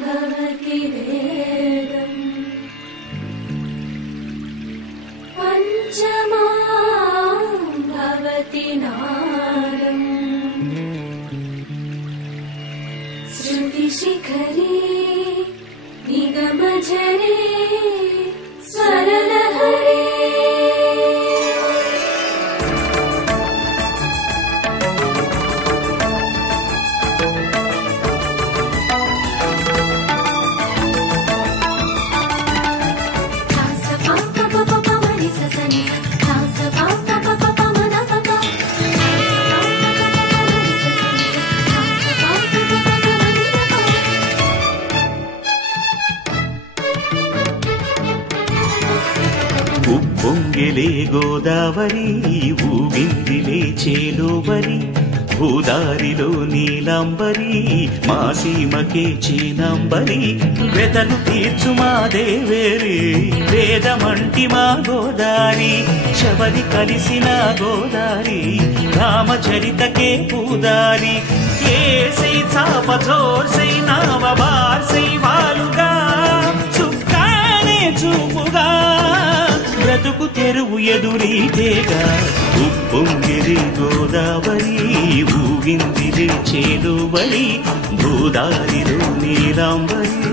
भवति वेदम् पञ्चमां भवति नादम् श्रुतिशिखरे निगमझरे स्वरलहरे ఉప్పొంగిలే గోదావరి ఊగిందిలే చేలోబరి భూదారిలో నీలాంబరి మా సీమకే చీనాంబరి వెదను తీర్చు మా దేవేరి వేదమంటి మా గోదారి శబరి కలిసిన గోదారి రామచరితకే పూదారి ఏసై చాప జోర్సై నావ బార్సై వాలుగా చుక్కానే చూపుగా బ్రతుకు తెరువు ఎదురీతేగా ఉప్పొంగిరి గోదావరి ఊగిందిరి చేలువరి భూదారిలో నీలాంబరి